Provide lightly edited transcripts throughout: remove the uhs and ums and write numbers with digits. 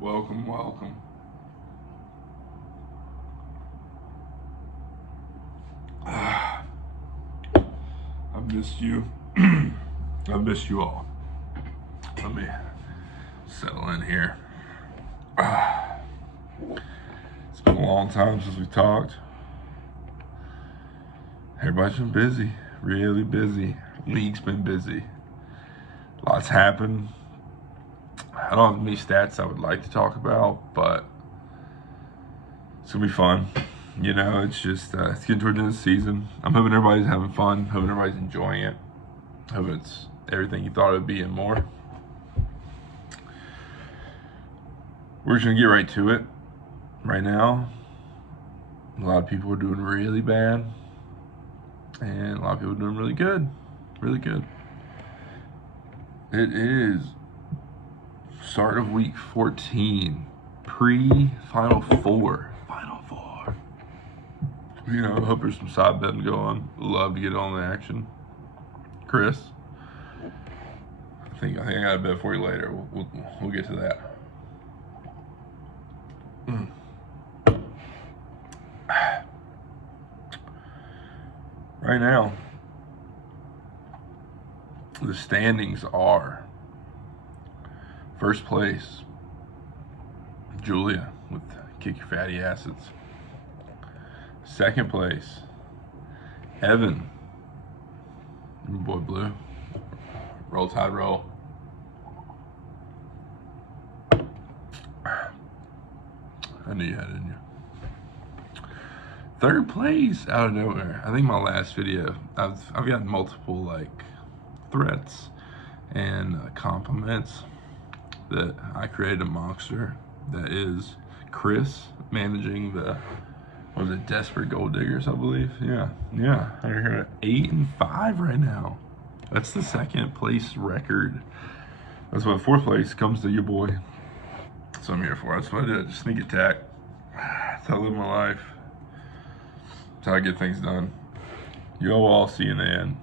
Welcome, welcome. I've missed you. I've missed you all. Let me settle in here. It's been a long time since we talked. Everybody's been busy, really busy. League's been busy. Lots happened. I don't have many stats I would like to talk about, but it's gonna be fun. You know, it's just it's getting towards the end of the season. I'm hoping everybody's having fun. Hoping everybody's enjoying it. Hoping it's everything you thought it would be and more. We're just gonna get right to it. Right now, a lot of people are doing really bad, and a lot of people are doing really good. Really good. It is start of week 14, pre-Final Four. Final Four. You know, hope there's some side betting going. Love to get on the action. Chris, I think I got a bet for you later. We'll get to that. Right now, the standings are first place, Julia with Kick Your Fatty Acids. Second place, Evan, your boy Blue. Roll Tide Roll. I knew you had it in you. Third place out of nowhere. I think my last video, I've gotten multiple like threats and compliments that I created a monster that is Chris managing the, what was it, Desperate Gold Diggers, I believe. Yeah. They're here at 8-5 right now. That's the second place record. That's what fourth place comes to your boy. That's what I'm here for. That's what I did. Just sneak attack. That's how I live my life. That's how I get things done. You'll all see in the end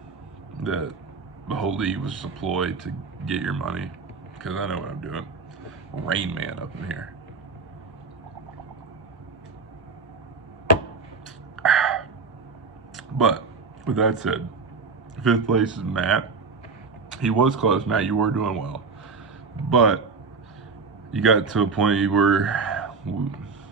that the whole league was deployed to get your money, because I know what I'm doing. Rain Man up in here. But with that said, fifth place is Matt. He was close, Matt. You were doing well, but you got to a point you were,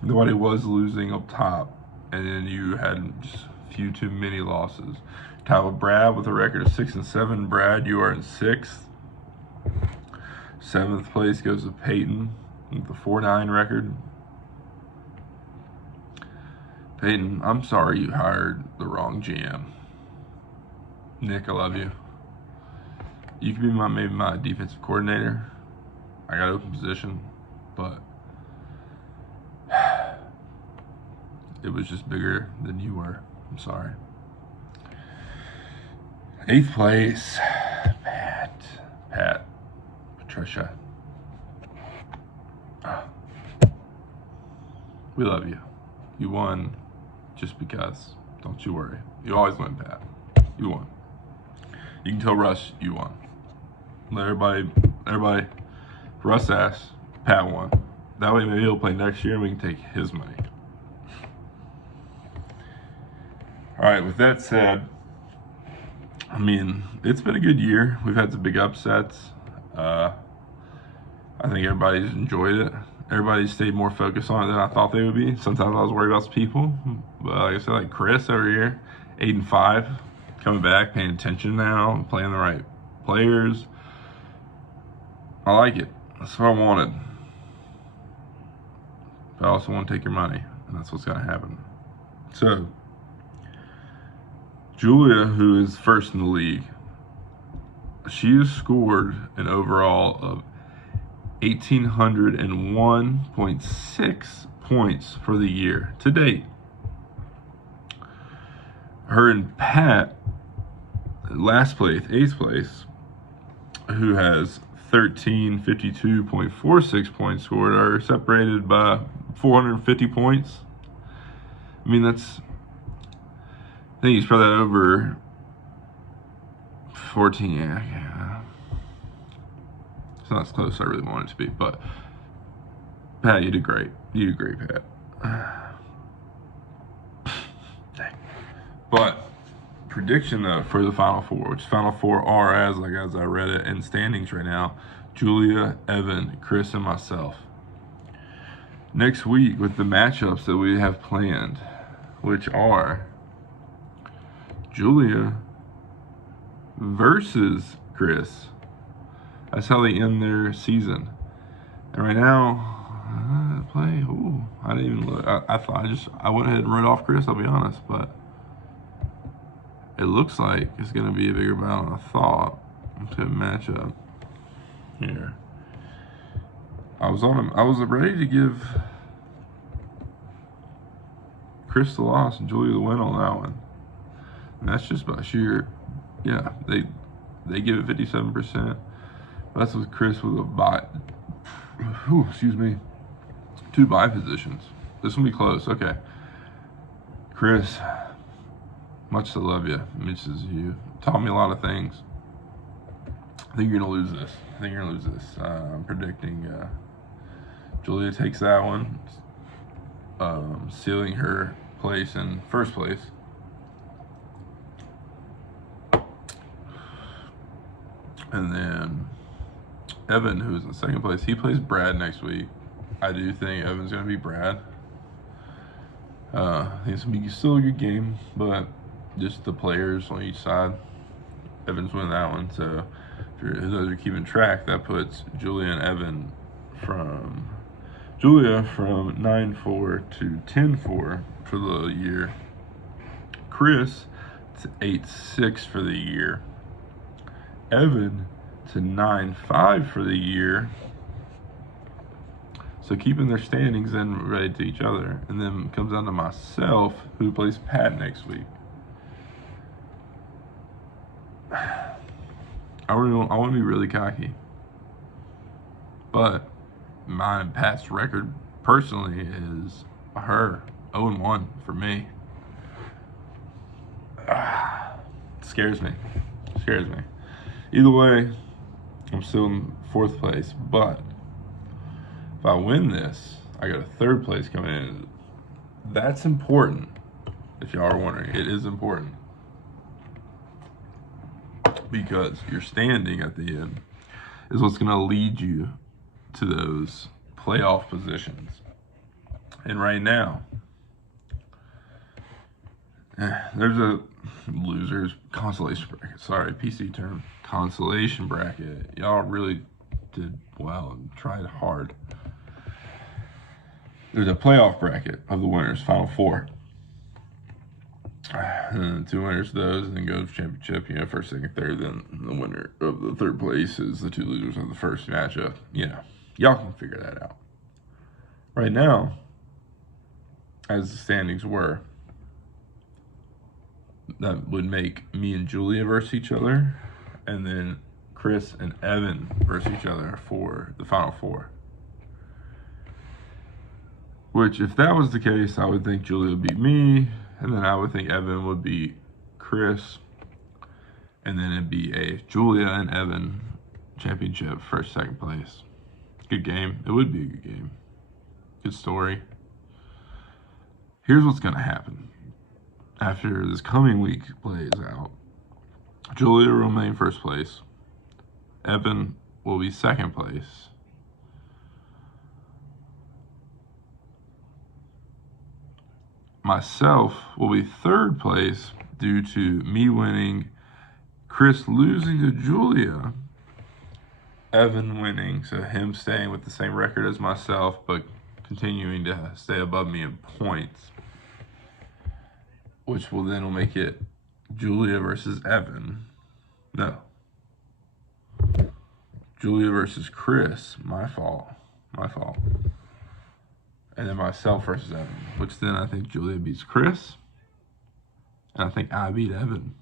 nobody was losing up top, and then you had just a few too many losses. Tied with Brad with a record of 6-7. Brad, you are in 6th. 7th place goes to Peyton with the 4-9 record. Peyton, I'm sorry you hired the wrong GM. Nick, I love you. You could be maybe my defensive coordinator. I got open position, but it was just bigger than you were. I'm sorry. 8th place, Pat, Patricia. We love you. You won just because. Don't you worry. You always win, Pat. You won. You can tell Russ you won. Let everybody, Russ asked, Pat won. That way maybe he'll play next year and we can take his money. All right, with that said, I mean, it's been a good year. We've had some big upsets. I think everybody's enjoyed it. Everybody stayed more focused on it than I thought they would be. Sometimes I was worried about some people, but like I said, like Chris over here, 8-5, coming back, paying attention now, playing the right players. I like it. That's what I wanted. But I also want to take your money, and that's what's going to happen. So, Julia, who is first in the league, she has scored an overall of 1,801.6 points for the year to date. Her and Pat, last place, 8th place, who has 1,352.46 points scored, are separated by 450 points. I mean, that's, I think you spread that over 14, yeah. It's not as close as I really want it to be, but Pat, you did great. You did great, Pat. Dang. But prediction though for the Final Four, which Final Four are as I read it in standings right now: Julia, Evan, Chris, and myself. Next week with the matchups that we have planned, which are Julia versus Chris. That's how they end their season. And right now, I didn't even look. I went ahead and wrote off Chris, I'll be honest, but it looks like it's going to be a bigger battle than I thought to match up here. I was ready to give Chris the loss and Julia the win on that one. And that's just by sheer, they give it 57%. That's with Chris with a bye. Two bye positions. This will be close. Okay. Chris, much to love you, misses you. Taught me a lot of things. I think you're going to lose this. I'm predicting Julia takes that one, sealing her place in first place. And then Evan, who's in second place, he plays Brad next week. I do think Evan's going to be Brad. I think it's going to be still a good game, but just the players on each side. Evan's winning that one. So if those are keeping track, that puts Julia and Evan from 9-4 to 10-4 for the year. Chris to 8-6 for the year. Evan to 9-5 for the year. So keeping their standings in related to each other. And then comes down to myself, who plays Pat next week. I want to be really cocky. But my past record personally is her 0-1 for me. Scares me. Either way, I'm still in fourth place, but if I win this, I got a third place coming in. That's important. If y'all are wondering, it is important because your standing at the end is what's going to lead you to those playoff positions. And right now, there's a losers consolation bracket. Sorry, PC term. Consolation bracket. Y'all really did well and tried hard. There's a playoff bracket of the winners, Final Four. And the two winners of those, and then goes championship, first, second, third. Then the winner of the third place is the two losers of the first matchup. Y'all can figure that out. Right now, as the standings were, that would make me and Julia versus each other, and then Chris and Evan versus each other for the Final Four. Which, if that was the case, I would think Julia would beat me, and then I would think Evan would beat Chris, and then it'd be a Julia and Evan championship, first, second place. Good game. It would be a good game. Good story. Here's what's going to happen. After this coming week plays out, Julia will remain first place. Evan will be second place. Myself will be third place due to me winning, Chris losing to Julia, Evan winning, so him staying with the same record as myself, but continuing to stay above me in points, which will make it Julia versus Evan. No. Julia versus Chris. My fault. And then myself versus Evan, which then I think Julia beats Chris, and I think I beat Evan.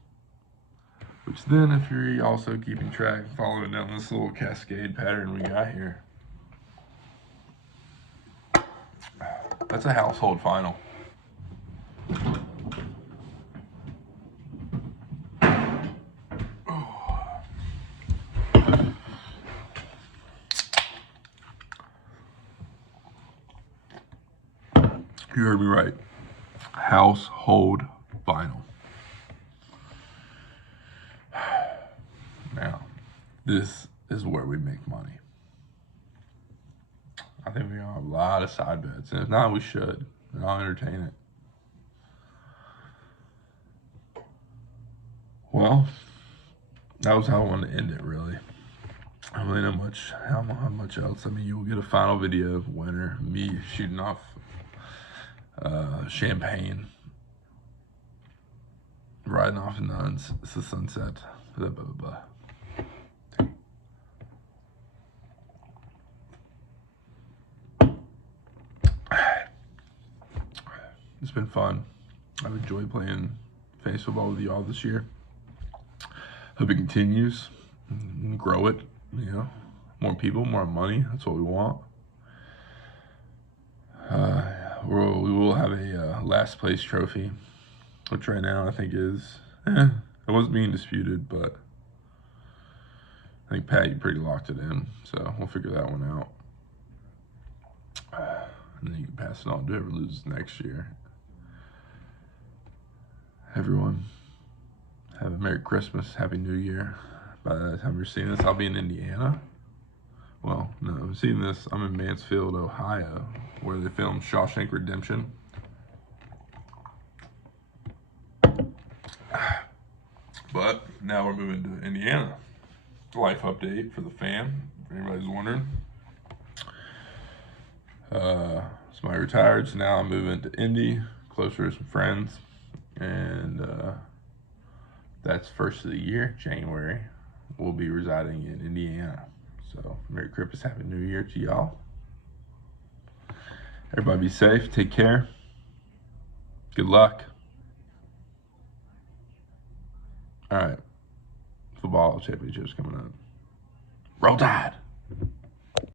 Which then, if you're also keeping track, following down this little cascade pattern we got here, that's a household final. You heard me right. Household vinyl. Now, this is where we make money. I think we have a lot of side bets, and if not, we should. And I'll entertain it. Well, that was how I wanted to end it, really. I don't really know how much else. I mean, you will get a final video of winter, me shooting off champagne, riding off in the sunset, blah, blah, blah. It's been fun. I've enjoyed playing fantasy football with you all this year. Hope it continues and grow it, you know. More people, more money. That's what we want. We will have a last place trophy, which right now I think is, it wasn't being disputed, but I think, Pat, you pretty locked it in. So we'll figure that one out. And then you can pass it on to whoever loses next year. Everyone, have a Merry Christmas, Happy New Year. By the time you're seeing this, I'll be in Indiana. Well, no, I'm seeing this. I'm in Mansfield, Ohio, where they filmed Shawshank Redemption. But now we're moving to Indiana. Life update for the fam, if anybody's wondering. So I retired, so now I'm moving to Indy, closer to some friends. And that's first of the year, January. We'll be residing in Indiana. So Merry Christmas, Happy New Year to y'all. Everybody be safe, take care. Good luck. All right, football championships coming up. Roll Tide.